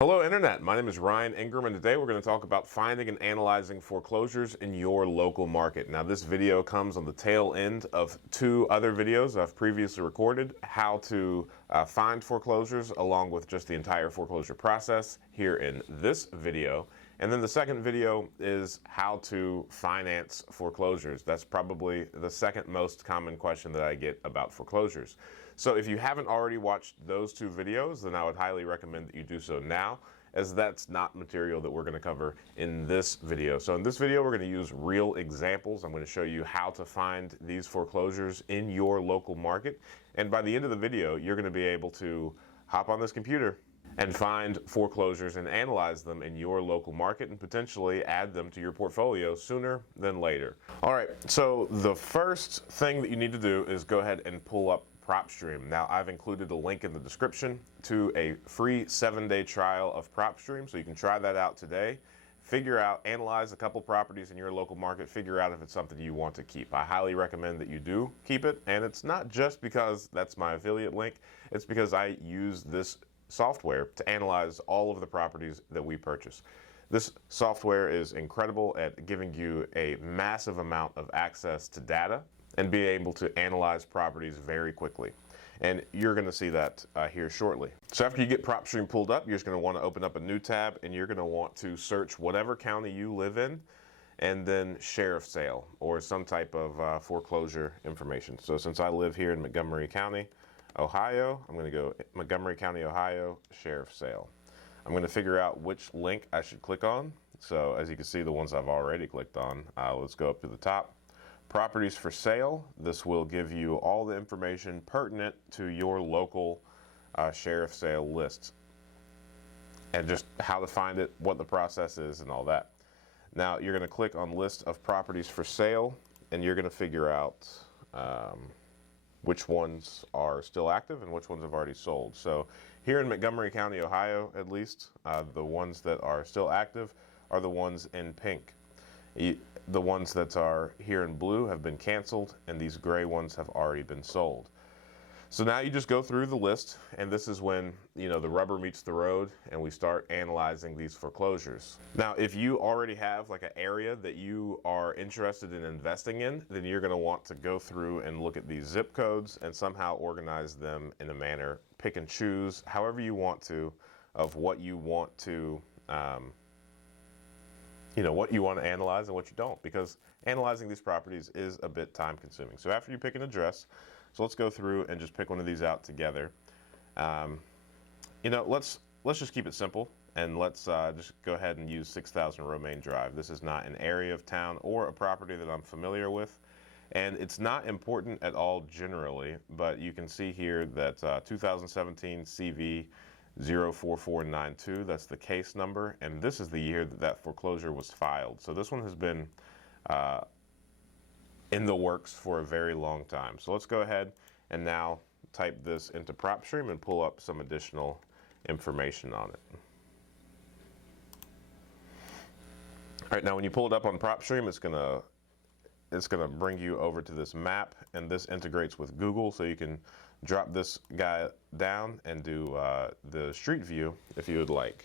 Hello Internet, my name is Ryan Ingram and today we're going to talk about finding and analyzing foreclosures in your local market. Now this video comes on the tail end of two other videos I've previously recorded, how to find foreclosures along with just the entire foreclosure process here in this video. And then the second video is how to finance foreclosures. That's probably the second most common question that I get about foreclosures. So if you haven't already watched those two videos, then I would highly recommend that you do so now, as that's not material that we're going to cover in this video. So in this video, we're going to use real examples. I'm going to show you how to find these foreclosures in your local market. And by the end of the video, you're going to be able to hop on this computer and find foreclosures and analyze them in your local market and potentially add them to your portfolio sooner than later. All right, so the first thing that you need to do is go ahead and pull up PropStream. Now I've included a link in the description to a free 7-day trial of PropStream, so you can try that out today. Figure out, analyze a couple properties in your local market, figure out if it's something you want to keep. I highly recommend that you do keep it, and it's not just because that's my affiliate link, it's because I use this software to analyze all of the properties that we purchase. This software is incredible at giving you a massive amount of access to data and be able to analyze properties very quickly. And you're going to see that here shortly. So after you get PropStream pulled up, you're just going to want to open up a new tab and you're going to want to search whatever county you live in and then sheriff sale or some type of foreclosure information. So since I live here in Montgomery County, Ohio, I'm going to go Montgomery County, Ohio, sheriff sale. I'm going to figure out which link I should click on. So as you can see, the ones I've already clicked on, let's go up to the top. Properties for sale. This will give you all the information pertinent to your local sheriff sale list and just how to find it, what the process is, and all that. Now you're going to click on list of properties for sale and you're going to figure out which ones are still active and which ones have already sold. So here in Montgomery County, Ohio, at least, the ones that are still active are the ones in pink. The ones that are here in blue have been canceled, and these gray ones have already been sold. So now you just go through the list, and this is when, the rubber meets the road and we start analyzing these foreclosures. Now, if you already have like an area that you are interested in investing in, then you're going to want to go through and look at these zip codes and somehow organize them in a manner, pick and choose however you want to of what you want to what you want to analyze and what you don't, because analyzing these properties is a bit time consuming. So after you pick an address, so let's go through and just pick one of these out together. Let's just keep it simple and let's just go ahead and use 6000 Romaine Drive. This is not an area of town or a property that I'm familiar with, and it's not important at all generally, but you can see here that 2017 CV 04492, that's the case number, and this is the year that that foreclosure was filed. So this one has been in the works for a very long time. So let's go ahead and now type this into PropStream and pull up some additional information on it. All right, now when you pull it up on PropStream, it's gonna bring you over to this map, and this integrates with Google, so you can drop this guy down and do the street view if you would like.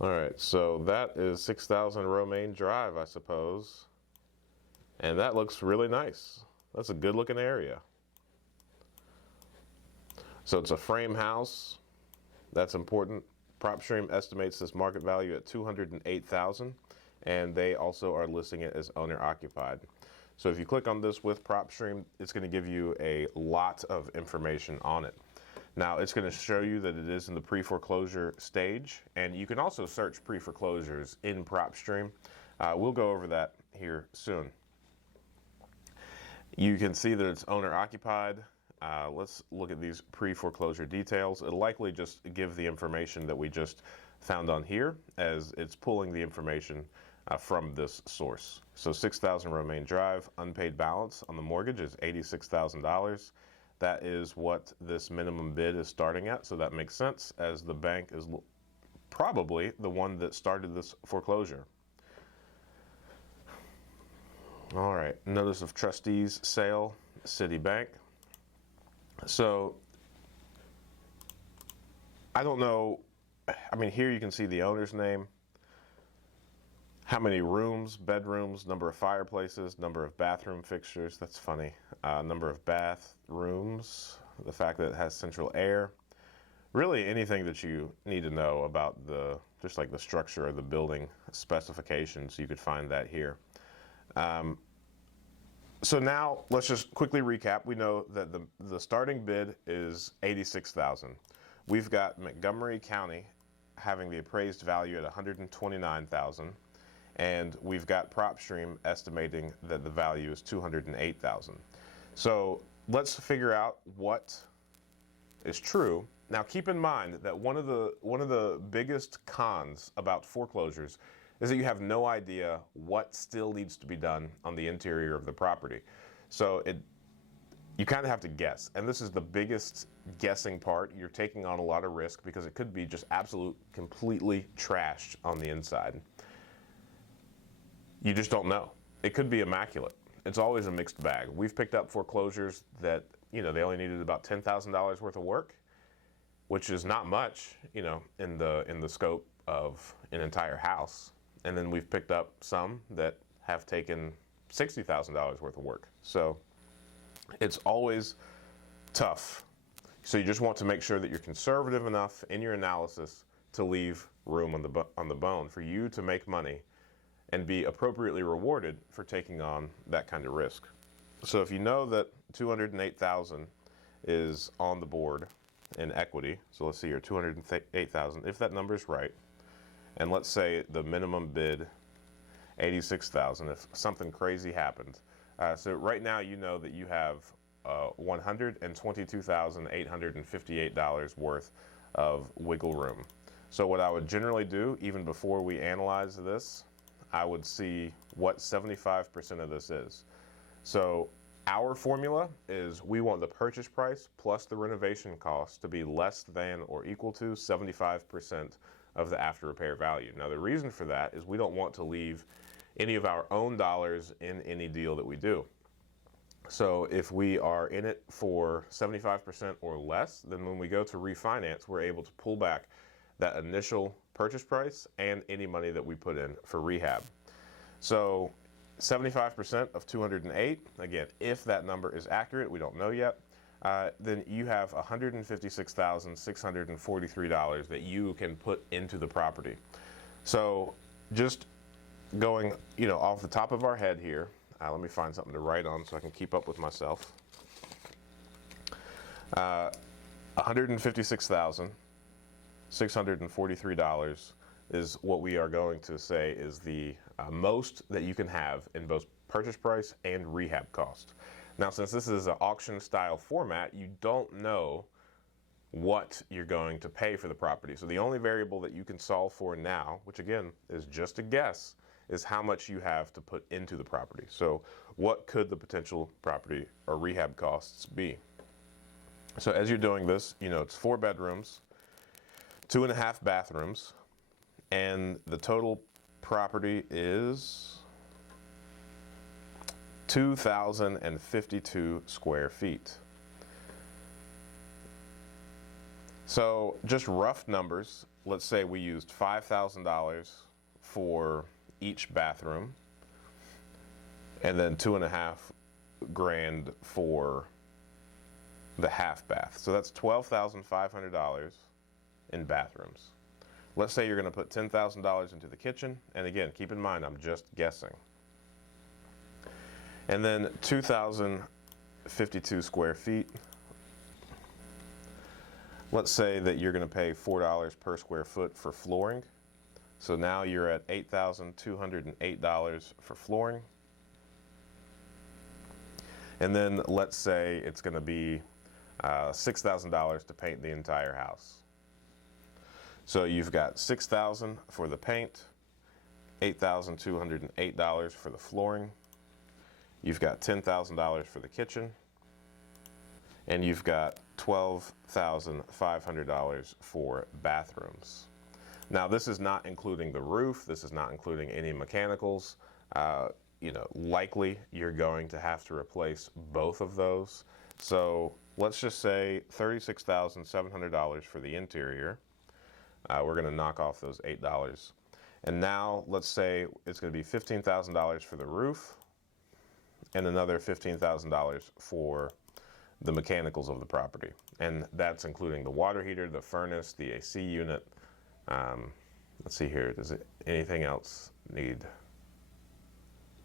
All right, so that is 6000 Romaine Drive, I suppose, and that looks really nice. That's a good looking area. So it's a frame house. That's important. PropStream estimates this market value at $208,000, and they also are listing it as owner occupied. So if you click on this with PropStream, it's going to give you a lot of information on it. Now it's going to show you that it is in the pre-foreclosure stage, and you can also search pre-foreclosures in PropStream. We'll go over that here soon. You can see that it's owner occupied. Let's look at these pre-foreclosure details. It'll likely just give the information that we just found on here, as it's pulling the information from this source. So 6000 Romaine Drive, unpaid balance on the mortgage is $86,000. That is what this minimum bid is starting at, so that makes sense, as the bank is probably the one that started this foreclosure. All right, notice of trustees sale, Citibank. So I don't know, I mean, here you can see the owner's name, how many rooms, bedrooms, number of fireplaces, number of bathroom fixtures, that's funny, number of bathrooms, the fact that it has central air, really anything that you need to know about just like the structure of the building specifications, you could find that here. So now let's just quickly recap. We know that the starting bid is $86,000. We've got Montgomery County having the appraised value at $129,000, and we've got PropStream estimating that the value is $208,000. So let's figure out what is true. Now keep in mind that one of the biggest cons about foreclosures is that you have no idea what still needs to be done on the interior of the property. So you kind of have to guess, and this is the biggest guessing part. You're taking on a lot of risk because it could be just completely trashed on the inside. You just don't know. It could be immaculate. It's always a mixed bag. We've picked up foreclosures that, they only needed about $10,000 worth of work, which is not much, in the scope of an entire house. And then we've picked up some that have taken $60,000 worth of work. So it's always tough. So you just want to make sure that you're conservative enough in your analysis to leave room on the bone for you to make money and be appropriately rewarded for taking on that kind of risk. So if you know that $208,000 is on the board in equity, so let's see here, $208,000, if that number is right, and let's say the minimum bid, $86,000, if something crazy happened. So right now you know that you have $122,858 worth of wiggle room. So what I would generally do, even before we analyze this, I would see what 75% of this is. So our formula is we want the purchase price plus the renovation cost to be less than or equal to 75% of the after repair value. Now the reason for that is we don't want to leave any of our own dollars in any deal that we do. So if we are in it for 75% or less, then when we go to refinance, we're able to pull back that initial purchase price and any money that we put in for rehab. So 75% of 208, again, if that number is accurate, we don't know yet, then you have $156,643 that you can put into the property. So just going, off the top of our head here, let me find something to write on so I can keep up with myself. $156,643 is what we are going to say is the most that you can have in both purchase price and rehab cost. Now, since this is an auction style format, you don't know what you're going to pay for the property. So the only variable that you can solve for now, which again is just a guess, is how much you have to put into the property. So what could the potential property or rehab costs be? So as you're doing this, it's 4 bedrooms, 2.5 bathrooms, and the total property is 2,052 square feet. So just rough numbers, let's say we used $5,000 for each bathroom and then $2,500 for the half bath. So that's $12,500 in bathrooms. Let's say you're going to put $10,000 into the kitchen, and again, keep in mind I'm just guessing. And then 2,052 square feet. Let's say that you're going to pay $4 per square foot for flooring. So now you're at $8,208 for flooring. And then let's say it's going to be $6,000 to paint the entire house. So you've got $6,000 for the paint, $8,208 for the flooring. You've got $10,000 for the kitchen, and you've got $12,500 for bathrooms. Now, this is not including the roof. This is not including any mechanicals. Likely you're going to have to replace both of those. So let's just say $36,700 for the interior. We're going to knock off those $8. And now let's say it's going to be $15,000 for the roof and another $15,000 for the mechanicals of the property. And that's including the water heater, the furnace, the AC unit. Let's see here, does it anything else need?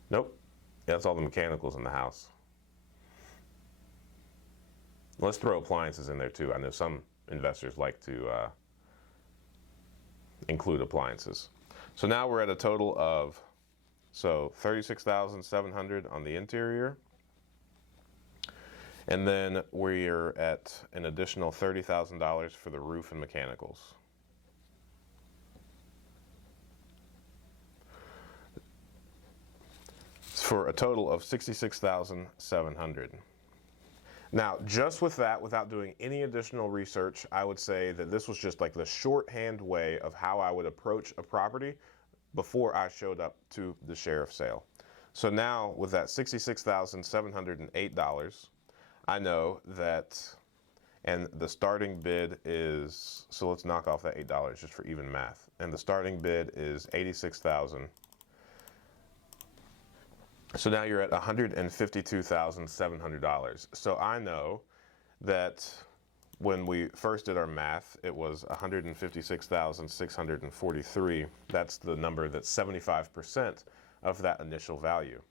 Nope, that's all the mechanicals in the house. Let's throw appliances in there too. I know some investors like to include appliances. So now we're at a total of, so $36,700 on the interior. And then we're at an additional $30,000 for the roof and mechanicals. For a total of $66,700. Now, just with that, without doing any additional research, I would say that this was just like the shorthand way of how I would approach a property before I showed up to the sheriff's sale. So now with that $66,708, I know that, and the starting bid is, so let's knock off that $8 just for even math. And the starting bid is $86,000. So now you're at $152,700. So I know that when we first did our math, it was $156,643. That's the number that's 75% of that initial value.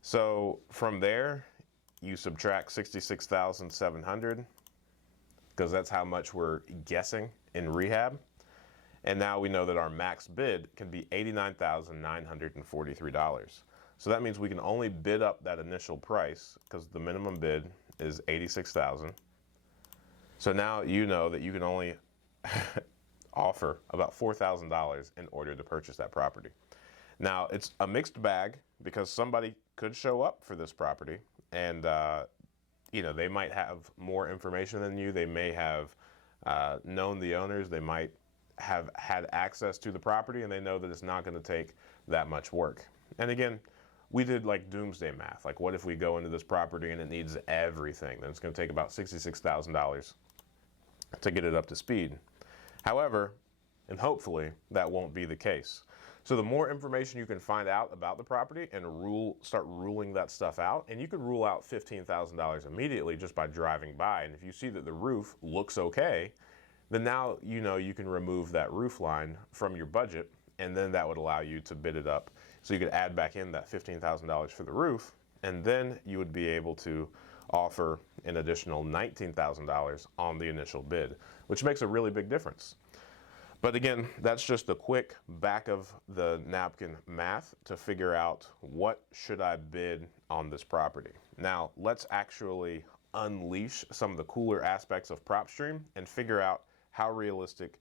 So from there, you subtract $66,700 because that's how much we're guessing in rehab. And now we know that our max bid can be $89,943. So that means we can only bid up that initial price because the minimum bid is $86,000. So now you know that you can only offer about $4,000 in order to purchase that property. Now it's a mixed bag because somebody could show up for this property and you know, they might have more information than you. They may have known the owners. They might have had access to the property and they know that it's not going to take that much work. And again, we did like doomsday math. Like, what if we go into this property and it needs everything? Then it's going to take about $66,000 to get it up to speed. However, and hopefully that won't be the case. So the more information you can find out about the property and start ruling that stuff out, and you could rule out $15,000 immediately just by driving by. And if you see that the roof looks okay, then now you know you can remove that roof line from your budget, and then that would allow you to bid it up. So you could add back in that $15,000 for the roof, and then you would be able to offer an additional $19,000 on the initial bid, which makes a really big difference. But again, that's just a quick back of the napkin math to figure out what should I bid on this property. Now, let's actually unleash some of the cooler aspects of PropStream and figure out how realistic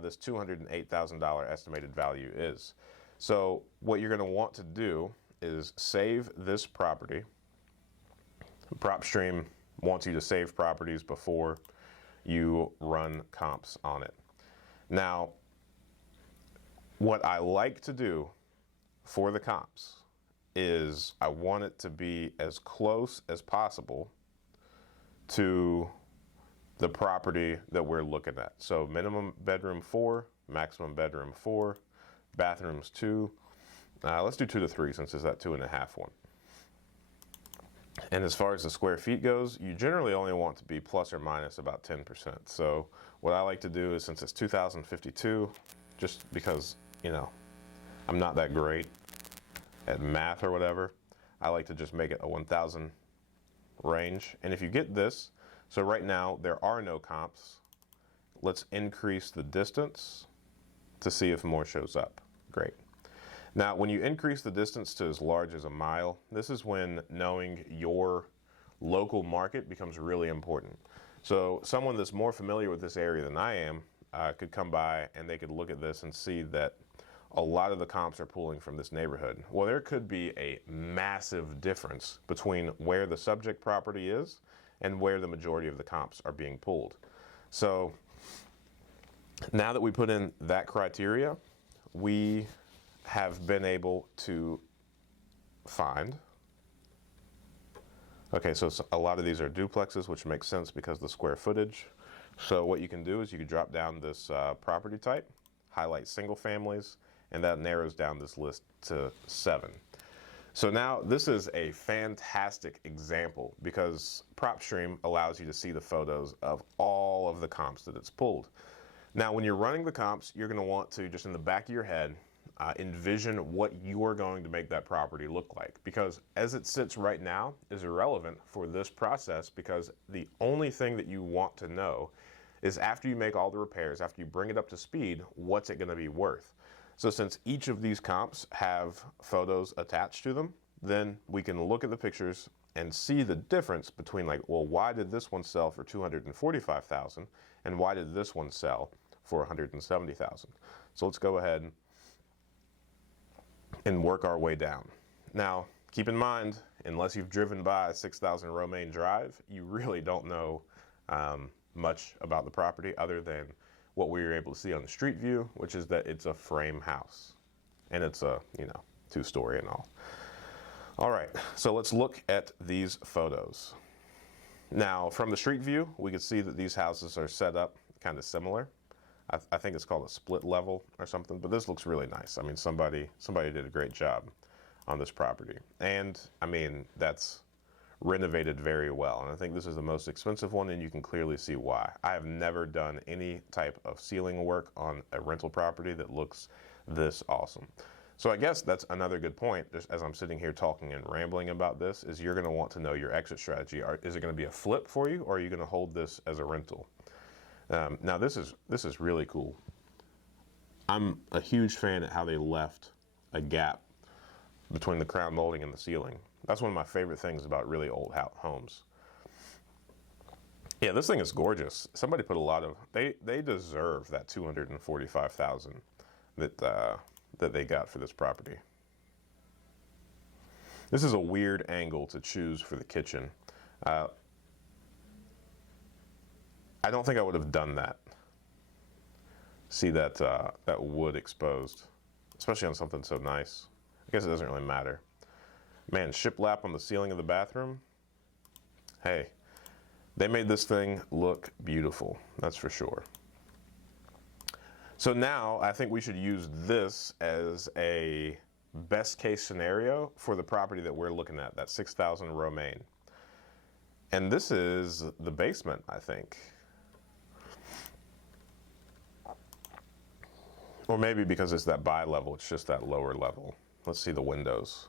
this $208,000 estimated value is. So what you're going to want to do is save this property. PropStream wants you to save properties before you run comps on it. Now, what I like to do for the comps is I want it to be as close as possible to the property that we're looking at. So minimum bedroom 4, maximum bedroom 4, bathrooms 2. Let's do 2 to 3 since it's that 2.5 one. And as far as the square feet goes, you generally only want to be plus or minus about 10%. So what I like to do is, since it's 2,052, just because, you know, I'm not that great at math or whatever, I like to just make it a 1,000 range. And if you get this, so right now there are no comps. Let's increase the distance to see if more shows up. Great. Now, when you increase the distance to as large as a mile, this is when knowing your local market becomes really important. So someone that's more familiar with this area than I am could come by and they could look at this and see that a lot of the comps are pulling from this neighborhood. Well, there could be a massive difference between where the subject property is and where the majority of the comps are being pulled. So now that we put in that criteria, we have been able to find Okay, so a lot of these are duplexes, which makes sense because of the square footage. So what you can do is you can drop down this property type, highlight single families, and that narrows down this list to 7. So now this is a fantastic example because PropStream allows you to see the photos of all of the comps that it's pulled. Now, when you're running the comps, you're going to want to, just in the back of your head, envision what you are going to make that property look like, because as it sits right now is irrelevant for this process, because the only thing that you want to know is after you make all the repairs, after you bring it up to speed, what's it going to be worth. So since each of these comps have photos attached to them, then we can look at the pictures and see the difference between, like, well, why did this one sell for $245,000 and why did this one sell for $170,000? So let's go ahead and work our way down. Now, keep in mind, unless you've driven by 6000 Romaine Drive, you really don't know much about the property other than what we were able to see on the street view, which is that it's a frame house and it's a, 2-story and all. All right, so let's look at these photos. Now, from the street view, we can see that these houses are set up kind of similar. I think it's called a split level or something, but this looks really nice. I mean, somebody did a great job on this property. And I mean, that's renovated very well. And I think this is the most expensive one, and you can clearly see why. I have never done any type of ceiling work on a rental property that looks this awesome. So I guess that's another good point, just as I'm sitting here talking and rambling about this, is you're gonna want to know your exit strategy. Is it gonna be a flip for you, or are you gonna hold this as a rental? Now this is really cool. I'm a huge fan of how they left a gap between the crown molding and the ceiling. That's one of my favorite things about really old homes. Yeah, this thing is gorgeous. Somebody put a lot of, they deserve that $245,000 that they got for this property. This is a weird angle to choose for the kitchen. I don't think I would have done that. See that that wood exposed, especially on something so nice. I guess it doesn't really matter. Man, shiplap on the ceiling of the bathroom. Hey, they made this thing look beautiful, that's for sure. So now I think we should use this as a best case scenario for the property that we're looking at, that 6000 Romaine. And this is the basement, I think. Or maybe because it's that bi-level, it's just that lower level. Let's see the windows.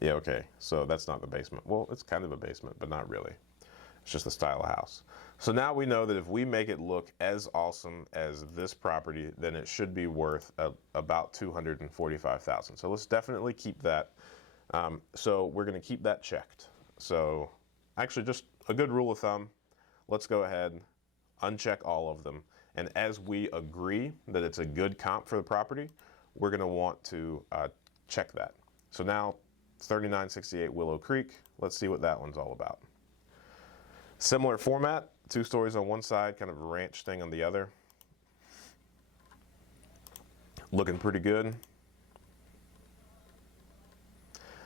Yeah, okay, so that's not the basement. Well, it's kind of a basement, but not really. It's just the style of house. So now we know that if we make it look as awesome as this property, then it should be worth about $245,000. So let's definitely keep that. So we're gonna keep that checked. So actually, just a good rule of thumb, let's go ahead, uncheck all of them. And as we agree that it's a good comp for the property, we're gonna want to check that. So now 3968 Willow Creek, let's see what that one's all about. Similar format, 2 stories on one side, kind of a ranch thing on the other. Looking pretty good.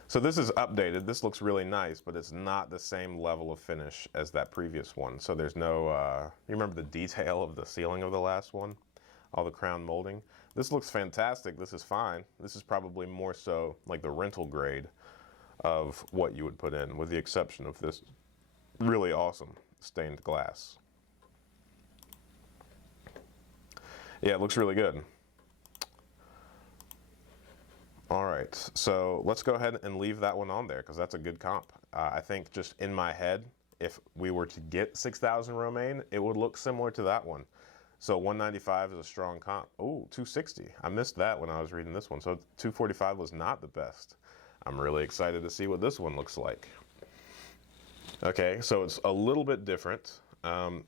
So this is updated. This looks really nice, but it's not the same level of finish as that previous one. So there's no, you remember the detail of the ceiling of the last one? All the crown molding. This looks fantastic. This is fine. This is probably more so like the rental grade of what you would put in, with the exception of this really awesome stained glass. Yeah, it looks really good. All right, so let's go ahead and leave that one on there because that's a good comp. I think just in my head, if we were to get 6000 Romaine, it would look similar to that one. So 195 is a strong comp. Oh, 260. I missed that when I was reading this one. So 245 was not the best. I'm really excited to see what this one looks like. Okay, so it's a little bit different.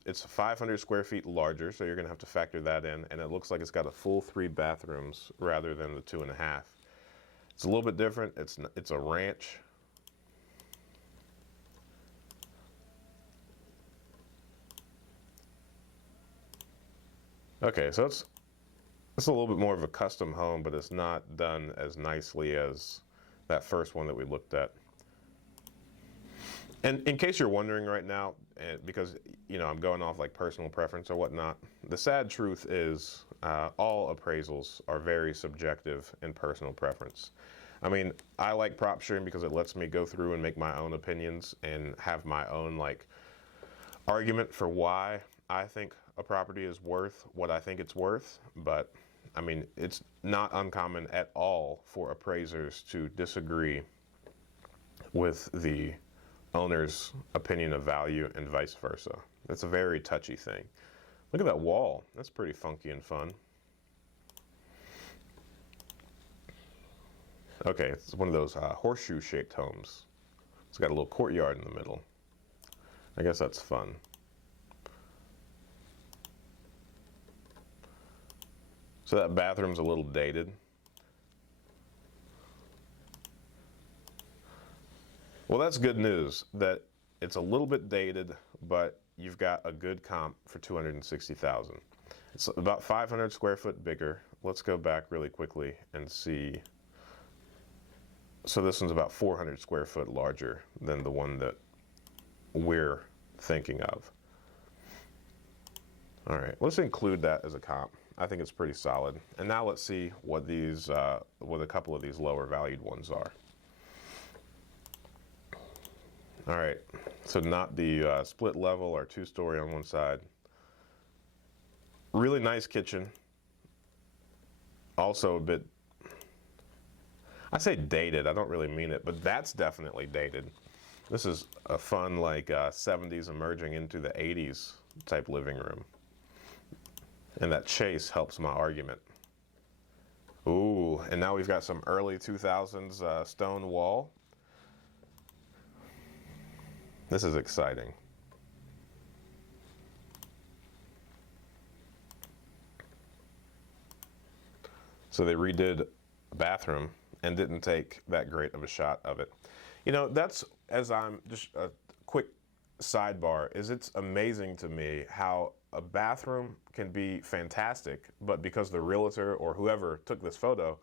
It's 500 square feet larger, so you're gonna have to factor that in, and it looks like it's got a full 3 bathrooms rather than the 2.5. It's a little bit different. It's a ranch. Okay, so it's a little bit more of a custom home, but it's not done as nicely as that first one that we looked at. And in case you're wondering right now, because I'm going off like personal preference or whatnot, the sad truth is all appraisals are very subjective and personal preference. I mean, I like prop sharing because it lets me go through and make my own opinions and have my own like argument for why I think a property is worth what I think it's worth. But I mean, it's not uncommon at all for appraisers to disagree with the owner's opinion of value and vice versa. It's a very touchy thing. Look at that wall. That's pretty funky and fun. Okay, it's one of those horseshoe-shaped homes. It's got a little courtyard in the middle. I guess that's fun. So that bathroom's a little dated. Well, that's good news that it's a little bit dated, but you've got a good comp for $260,000. It's about 500 square foot bigger. Let's go back really quickly and see. So this one's about 400 square foot larger than the one that we're thinking of. All right, let's include that as a comp. I think it's pretty solid. And now let's see what these, what a couple of these lower valued ones are. All right, so not the split level or two-story on one side. Really nice kitchen. Also a bit, I say dated, I don't really mean it, but that's definitely dated. This is a fun like 70s emerging into the 80s type living room. And that chase helps my argument. Ooh, and now we've got some early 2000s stone wall. This is exciting. So they redid a bathroom and didn't take that great of a shot of it. That's, as I'm just a quick sidebar, is it's amazing to me how a bathroom can be fantastic, but because the realtor or whoever took this photo,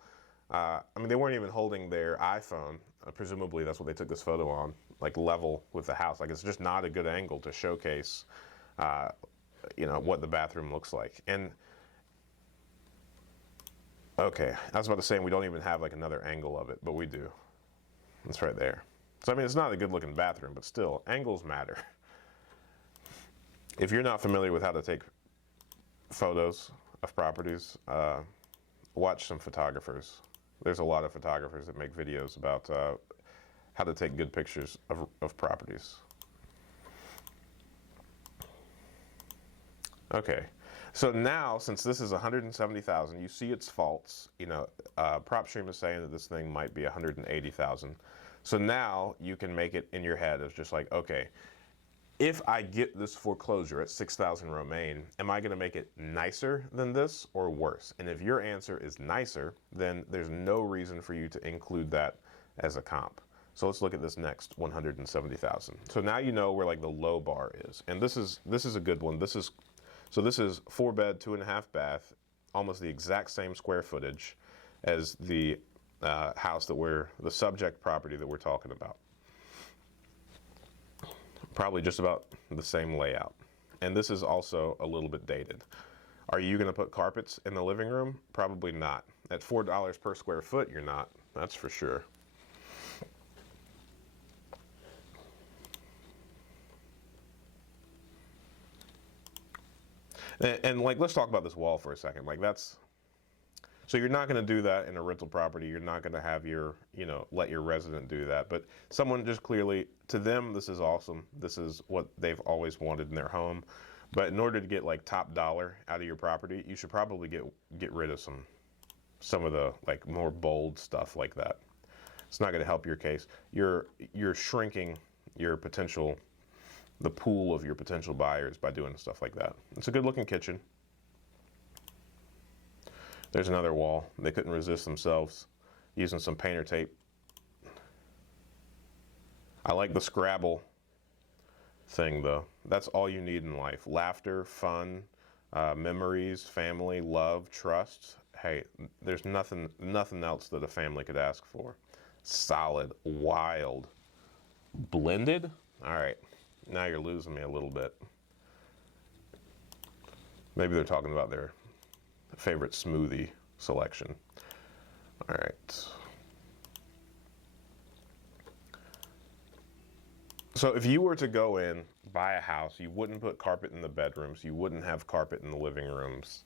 I mean, they weren't even holding their iPhone. Presumably that's what they took this photo on, like level with the house. Like it's just not a good angle to showcase, what the bathroom looks like. And okay, I was about to say we don't even have like another angle of it, but we do. It's right there. So I mean, it's not a good looking bathroom, but still, angles matter. If you're not familiar with how to take photos of properties, watch some photographers. There's a lot of photographers that make videos about how to take good pictures of properties. Okay, so now since this is 170,000, you see its faults. PropStream is saying that this thing might be 180,000. So now you can make it in your head as just like, okay, if I get this foreclosure at 6,000 Romaine, am I going to make it nicer than this or worse? And if your answer is nicer, then there's no reason for you to include that as a comp. So let's look at this next 170,000. So now you know where like the low bar is, and this is a good one. This is 4-bed, 2.5 bath, almost the exact same square footage as the house that the subject property that we're talking about. Probably just about the same layout. And this is also a little bit dated. Are you going to put carpets in the living room? Probably not. At $4 per square foot, you're not. That's for sure. And like, let's talk about this wall for a second. Like so you're not going to do that in a rental property. You're not going to have let your resident do that. But someone just clearly, to them, this is awesome. This is what they've always wanted in their home. But in order to get like top dollar out of your property, you should probably get rid of some of the like more bold stuff like that. It's not going to help your case. You're shrinking the pool of your potential buyers by doing stuff like that. It's a good looking kitchen. There's another wall. They couldn't resist themselves using some painter tape. I like the Scrabble thing though. That's all you need in life. Laughter, fun, memories, family, love, trust. Hey, there's nothing else that a family could ask for. Solid, wild, blended. All right, now you're losing me a little bit. Maybe they're talking about their favorite smoothie selection. All right. So if you were to go in, buy a house, you wouldn't put carpet in the bedrooms, you wouldn't have carpet in the living rooms.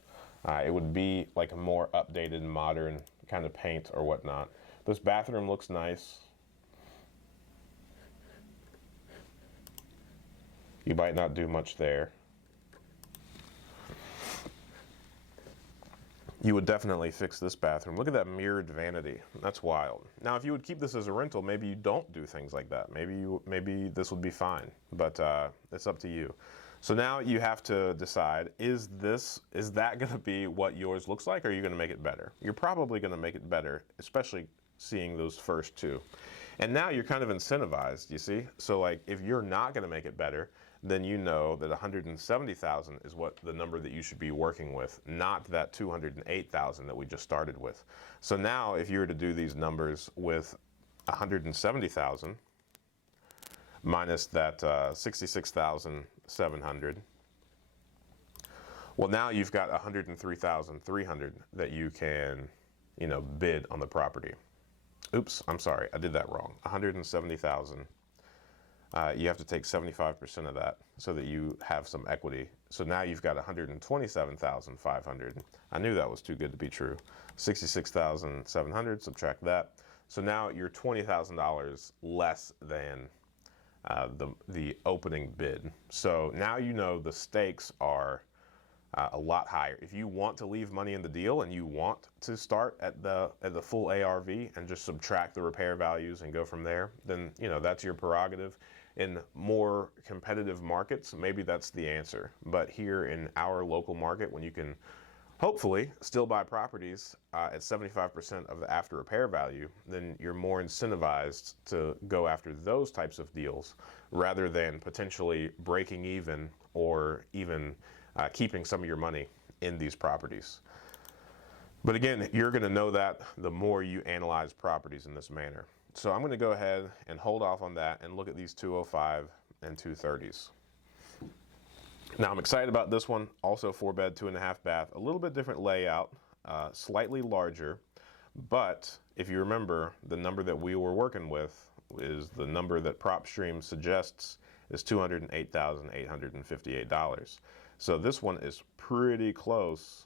It would be like a more updated, modern kind of paint or whatnot. This bathroom looks nice. You might not do much there. You would definitely fix this bathroom. Look at that mirrored vanity. That's wild. Now, if you would keep this as a rental, maybe you don't do things like that. Maybe this would be fine, but it's up to you. So now you have to decide, is that going to be what yours looks like, or are you going to make it better? You're probably going to make it better, especially seeing those first two. And now you're kind of incentivized, you see? So like if you're not going to make it better, then you know that 170,000 is what the number that you should be working with, not that 208,000 that we just started with. So now if you were to do these numbers with 170,000 minus that 66,700, well, now you've got 103,300 that you can, bid on the property. Oops, I'm sorry, I did that wrong. 170,000. You have to take 75% of that so that you have some equity. So now you've got 127,500. I knew that was too good to be true. 66,700, subtract that. So now you're $20,000 less than the opening bid. So now you know the stakes are a lot higher. If you want to leave money in the deal and you want to start at the full ARV and just subtract the repair values and go from there, then that's your prerogative. In more competitive markets, maybe that's the answer. But here in our local market, when you can hopefully still buy properties at 75% of the after repair value, then you're more incentivized to go after those types of deals rather than potentially breaking even or even keeping some of your money in these properties. But again, you're going to know that the more you analyze properties in this manner. So I'm going to go ahead and hold off on that and look at these 205 and 230s. Now I'm excited about this one. Also 4-bed, 2.5 bath, a little bit different layout, slightly larger. But if you remember, the number that we were working with is the number that PropStream suggests is $208,858. So this one is pretty close,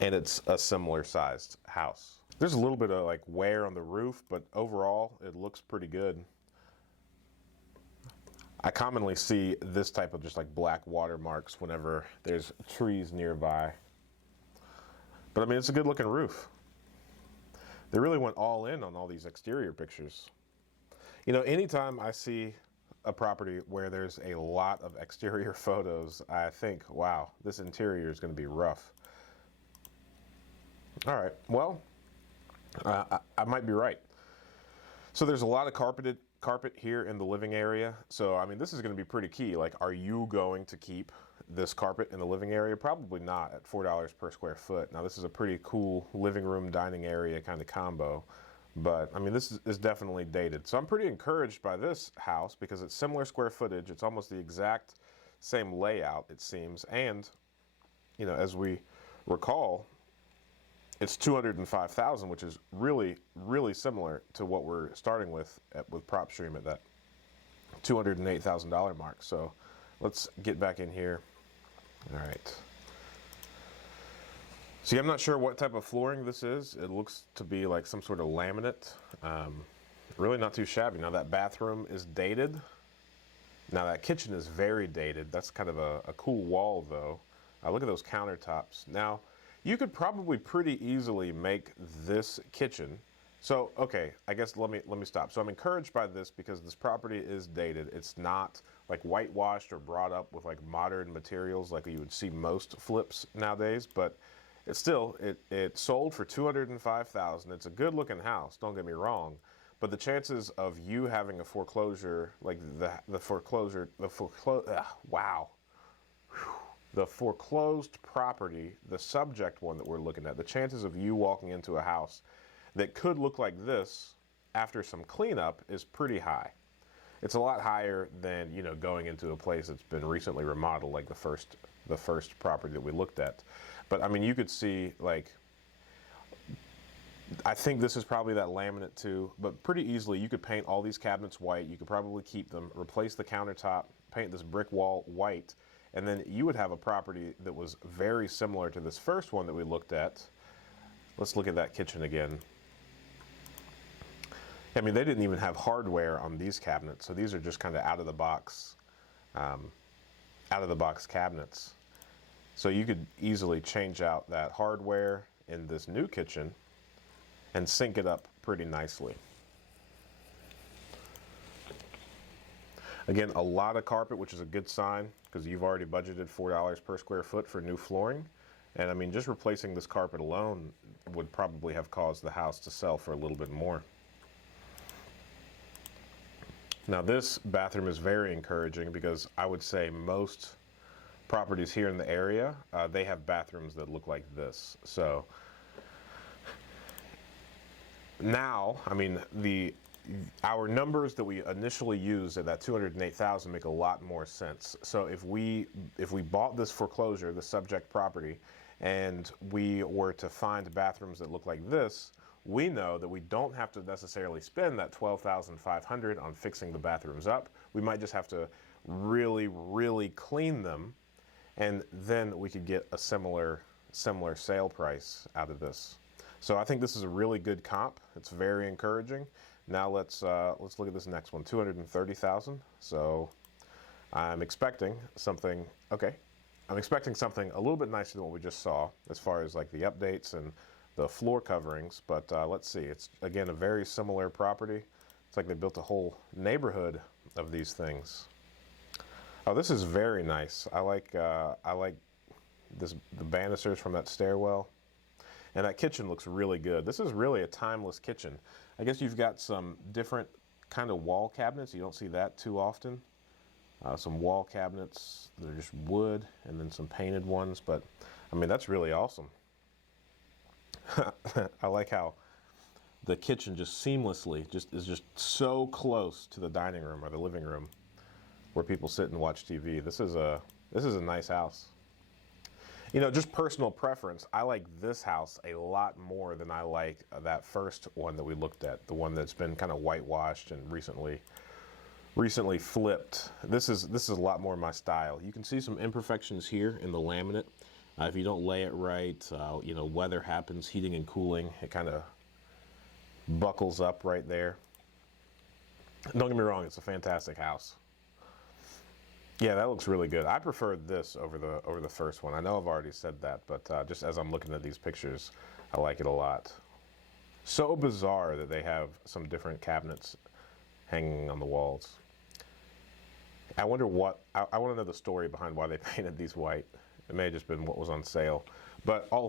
and it's a similar sized house. There's a little bit of like wear on the roof, but overall it looks pretty good. I commonly see this type of just like black watermarks whenever there's trees nearby. But I mean, it's a good looking roof. They really went all in on all these exterior pictures. Anytime I see a property where there's a lot of exterior photos, I think, wow, this interior is going to be rough. All right, well, I might be right. So there's a lot of carpet here in the living area. So, I mean, this is going to be pretty key. Like, are you going to keep this carpet in the living area? Probably not at $4 per square foot. Now, this is a pretty cool living room, dining area kind of combo. But, I mean, this is definitely dated. So I'm pretty encouraged by this house because it's similar square footage. It's almost the exact same layout, it seems. And, as we recall, it's 205,000, which is really, really similar to what we're starting with PropStream at that $208,000 mark. So let's get back in here. All right. See, I'm not sure what type of flooring this is. It looks to be like some sort of laminate. Really not too shabby. Now that bathroom is dated. Now that kitchen is very dated. That's kind of a cool wall though. Look at those countertops. Now, you could probably pretty easily make this kitchen. So, okay, I guess let me stop. So I'm encouraged by this because this property is dated. It's not like whitewashed or brought up with like modern materials like you would see most flips nowadays, but it's still, it sold for $205,000. It's a good looking house, don't get me wrong, but the chances of you having a foreclosure, like the foreclosed property, the subject one that we're looking at, the chances of you walking into a house that could look like this after some cleanup is pretty high. it's a lot higher than, you know, going into a place that's been recently remodeled, like the first property that we looked at. But I mean, you could see, like, I think this is probably that laminate too, but pretty easily you could paint all these cabinets white. You could probably keep them, replace the countertop, paint this brick wall white, and then you would have a property that was very similar to this first one that we looked at. Let's look at that kitchen again. I mean, they didn't even have hardware on these cabinets, so these are just kind of out of the box cabinets. So you could easily change out that hardware in this new kitchen and sync it up pretty nicely. Again, a lot of carpet, which is a good sign because you've already budgeted $4 per square foot for new flooring. And I mean, just replacing this carpet alone would probably have caused the house to sell for a little bit more. Now this bathroom is very encouraging because I would say most properties here in the area, they have bathrooms that look like this. So now, I mean, our numbers that we initially used at that 208,000 make a lot more sense. So if we bought this foreclosure, the subject property, and we were to find bathrooms that look like this, we know that we don't have to necessarily spend that $12,500 on fixing the bathrooms up. We might just have to really, really clean them, and then we could get a similar sale price out of this. So I think this is a really good comp. It's very encouraging. Now let's look at this next one, 230,000. So I'm expecting something. Okay, I'm expecting something a little bit nicer than what we just saw, as far as like the updates and the floor coverings. But let's see. It's again a very similar property. It's like they built a whole neighborhood of these things. Oh, this is very nice. I like this, the banisters from that stairwell. And that kitchen looks really good. This is really a timeless kitchen. I guess you've got some different kind of wall cabinets. You don't see that too often. Some wall cabinets that are just wood, and then some painted ones. But I mean, that's really awesome. I like how the kitchen just seamlessly is just so close to the dining room or the living room where people sit and watch TV. This is a nice house. You know, just personal preference, I like this house a lot more than I like that first one that we looked at, the one that's been kind of whitewashed and recently flipped. This is a lot more my style. You can see some imperfections here in the laminate. If you don't lay it right, you know, weather happens, heating and cooling, it kind of buckles up right there. Don't get me wrong, it's a fantastic house. Yeah, that looks really good. I prefer this over the first one. I know I've already said that, but just as I'm looking at these pictures, I like it a lot. So bizarre that they have some different cabinets hanging on the walls. I wonder what, I want to know the story behind why they painted these white. It may have just been what was on sale. But all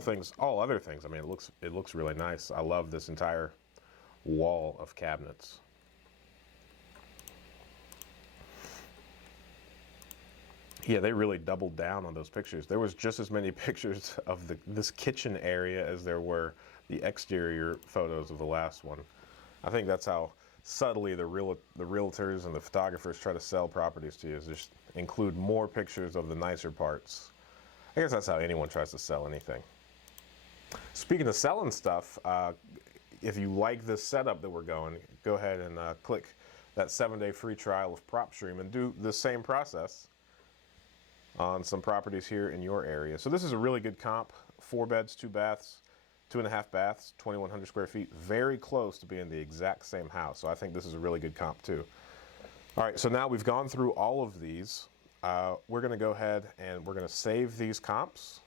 other things, I mean, it looks really nice. I love this entire wall of cabinets. Yeah, they really doubled down on those pictures. There was just as many pictures of this kitchen area as there were the exterior photos of the last one. I think that's how subtly the realtors and the photographers try to sell properties to you, is just include more pictures of the nicer parts. I guess that's how anyone tries to sell anything. Speaking of selling stuff, if you like this setup that we're going, go ahead and click that 7-day free trial of PropStream and do the same process on some properties here in your area. So this is a really good comp. 4 beds, 2 baths, 2.5 baths, 2,100 square feet. Very close to being the exact same house. So I think this is a really good comp too. All right, so now we've gone through all of these. We're gonna go ahead and we're gonna save these comps.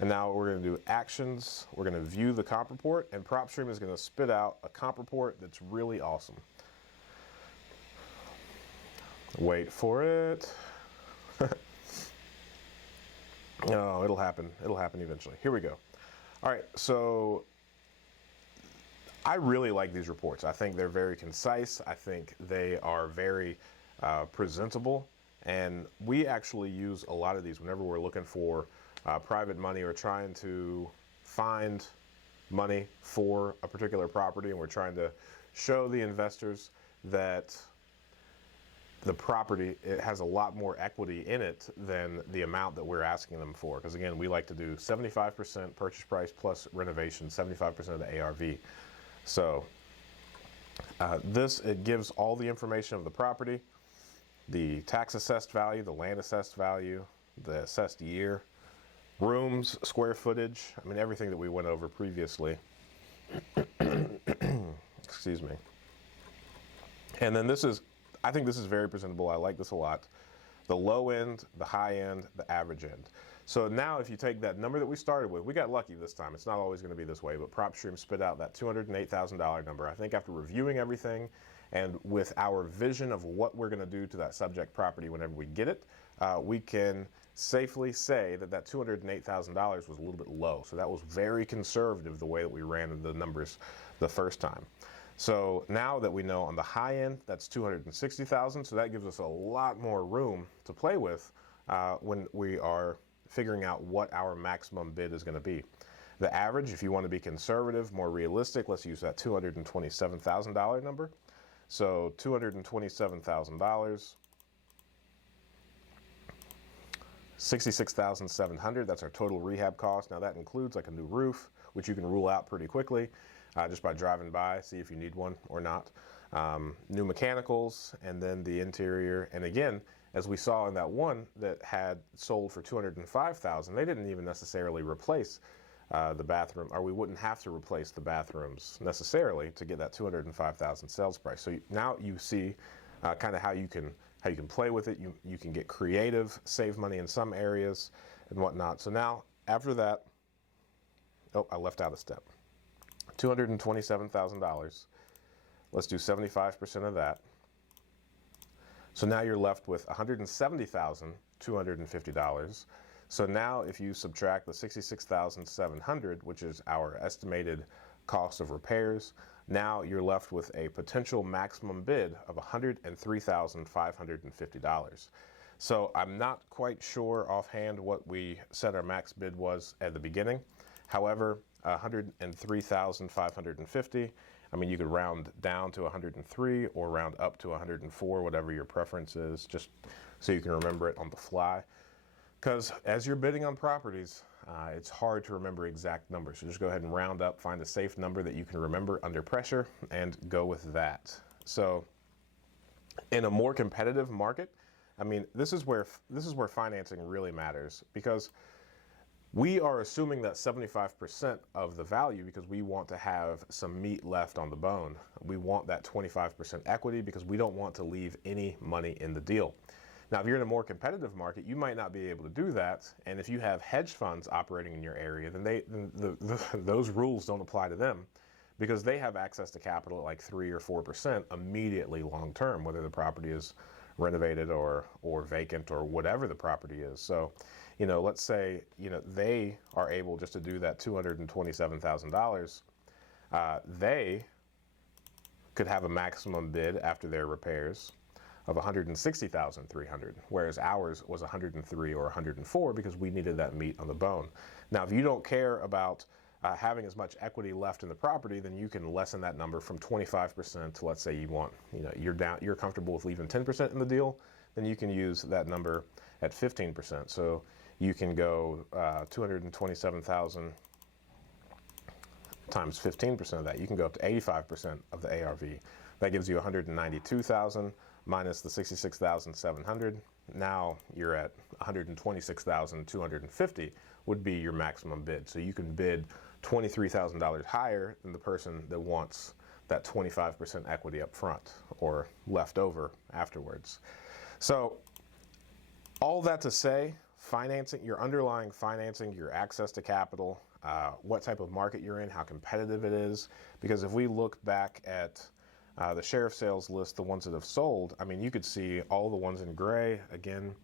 And now we're gonna do actions. We're gonna view the comp report, and PropStream is gonna spit out a comp report that's really awesome. Wait for it. Oh, it'll happen. It'll happen eventually. Here we go. All right, so I really like these reports. I think they're very concise. I think they are very presentable. And we actually use a lot of these whenever we're looking for private money or trying to find money for a particular property, and we're trying to show the investors that the property, it has a lot more equity in it than the amount that we're asking them for. Because again, we like to do 75% purchase price plus renovation, 75% of the ARV. So it gives all the information of the property, the tax assessed value, the land assessed value, the assessed year, rooms, square footage, I mean everything that we went over previously. Excuse me. And then I think this is very presentable. I like this a lot. The low end, the high end, the average end. So now if you take that number that we started with, we got lucky this time. It's not always going to be this way, but PropStream spit out that $208,000 number. I think after reviewing everything and with our vision of what we're going to do to that subject property whenever we get it, we can safely say that that $208,000 was a little bit low. So that was very conservative the way that we ran the numbers the first time. So now that we know on the high end, that's $260,000. So that gives us a lot more room to play with when we are figuring out what our maximum bid is going to be. The average, if you want to be conservative, more realistic, let's use that $227,000 number. So $227,000, $66,700. That's our total rehab cost. Now that includes like a new roof, which you can rule out pretty quickly. Just by driving by, see if you need one or not. New mechanicals, and then the interior. And again, as we saw in that one that had sold for $205,000, they didn't even necessarily replace the bathroom, or we wouldn't have to replace the bathrooms necessarily to get that $205,000 sales price. So now you see kind of how you can play with it. You can get creative, save money in some areas and whatnot. So now after that, oh, I left out a step. $227,000. Let's do 75% of that. So now you're left with $170,250. So now if you subtract the $66,700, which is our estimated cost of repairs, now you're left with a potential maximum bid of $103,550. So I'm not quite sure offhand what we said our max bid was at the beginning. However, $103,550. I mean, you could round down to 103 or round up to 104, whatever your preference is, just so you can remember it on the fly. Because as you're bidding on properties, it's hard to remember exact numbers. So just go ahead and round up, find a safe number that you can remember under pressure, and go with that. So in a more competitive market, I mean, this is where financing really matters, because we are assuming that 75% of the value because we want to have some meat left on the bone. We want that 25% equity because we don't want to leave any money in the deal. Now, if you're in a more competitive market, you might not be able to do that. And if you have hedge funds operating in your area, then those rules don't apply to them, because they have access to capital at like 3 or 4% immediately long term, whether the property is renovated or vacant or whatever the property is. So, you know, let's say, you know, they are able just to do that $227,000. They could have a maximum bid after their repairs of $160,300, whereas ours was 103 or 104 because we needed that meat on the bone. Now, if you don't care about having as much equity left in the property, then you can lessen that number from 25% to, let's say you want, you know, you're comfortable with leaving 10% in the deal, then you can use that number at 15%. So you can go 227,000 times 15% of that. You can go up to 85% of the ARV. That gives you 192,000 minus the 66,700. Now you're at 126,250 would be your maximum bid. So you can bid $23,000 higher than the person that wants that 25% equity up front or left over afterwards. So all that to say, financing, your underlying financing, your access to capital, what type of market you're in, how competitive it is. Because if we look back at the sheriff sales list, the ones that have sold, I mean, you could see all the ones in gray. Again,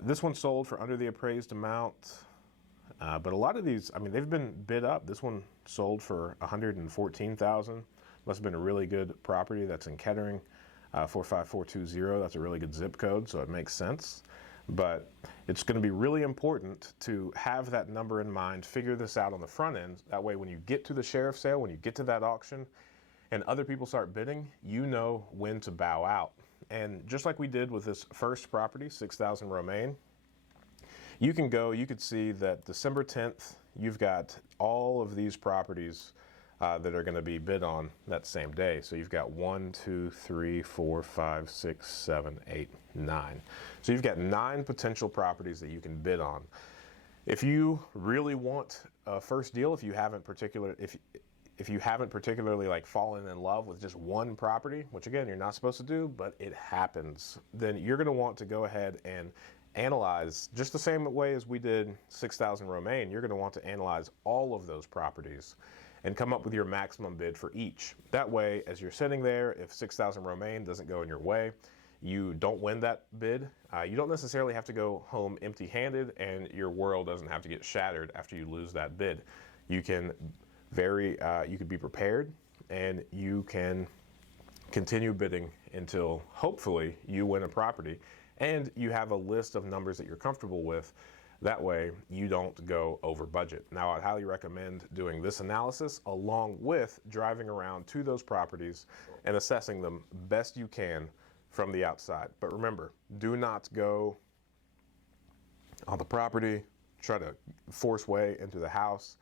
this one sold for under the appraised amount. But a lot of these, I mean, they've been bid up. This one sold for $114,000. Must have been a really good property. That's in Kettering, 45420. That's a really good zip code, so it makes sense. But it's going to be really important to have that number in mind, figure this out on the front end. That way, when you get to the sheriff sale, when you get to that auction, and other people start bidding, you know when to bow out And just like we did with this first property, 6000 Romaine, you could see that December 10th, you've got all of these properties that are going to be bid on that same day. So you've got 1, 2, 3, 4, 5, 6, 7, 8, 9. So you've got 9 potential properties that you can bid on. If you really want a first deal, if you haven't particularly like fallen in love with just one property, which again, you're not supposed to do, but it happens, then you're going to want to go ahead and analyze, just the same way as we did 6000 Romaine, you're going to want to analyze all of those properties and come up with your maximum bid for each. That way, as you're sitting there, if 6000 Romaine doesn't go in your way, you don't win that bid. You don't necessarily have to go home empty-handed, and your world doesn't have to get shattered after you lose that bid. You can you could be prepared, and you can continue bidding until hopefully you win a property, and you have a list of numbers that you're comfortable with. That way you don't go over budget. Now, I'd highly recommend doing this analysis along with driving around to those properties and assessing them best you can from the outside. But remember, do not go on the property, try to force way into the house.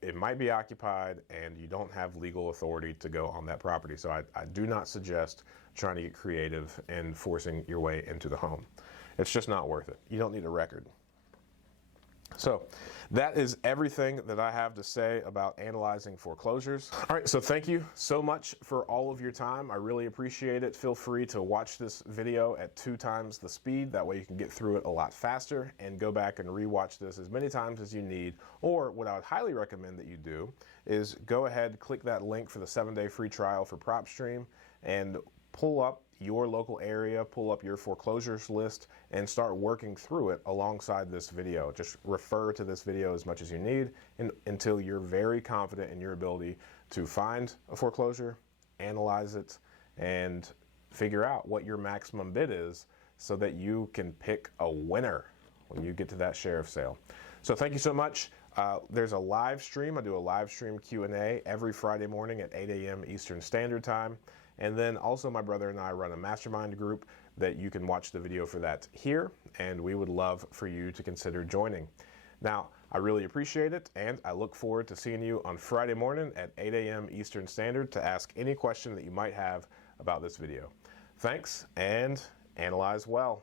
It might be occupied and you don't have legal authority to go on that property. So I do not suggest trying to get creative and forcing your way into the home. It's just not worth it. You don't need a record. So that is everything that I have to say about analyzing foreclosures. All right, so thank you so much for all of your time. I really appreciate it. Feel free to watch this video at 2 times the speed. That way you can get through it a lot faster and go back and rewatch this as many times as you need. Or what I would highly recommend that you do is go ahead, click that link for the 7-day free trial for PropStream and pull up your local area, pull up your foreclosures list, and start working through it alongside this video. Just refer to this video as much as you need until you're very confident in your ability to find a foreclosure, analyze it, and figure out what your maximum bid is so that you can pick a winner when you get to that sheriff sale. So thank you so much. There's a live stream. I do a live stream Q&A every Friday morning at 8 a.m. Eastern Standard Time. And then also my brother and I run a mastermind group that you can watch the video for that here, and we would love for you to consider joining. Now, I really appreciate it, and I look forward to seeing you on Friday morning at 8 a.m. Eastern Standard to ask any question that you might have about this video. Thanks, and analyze well.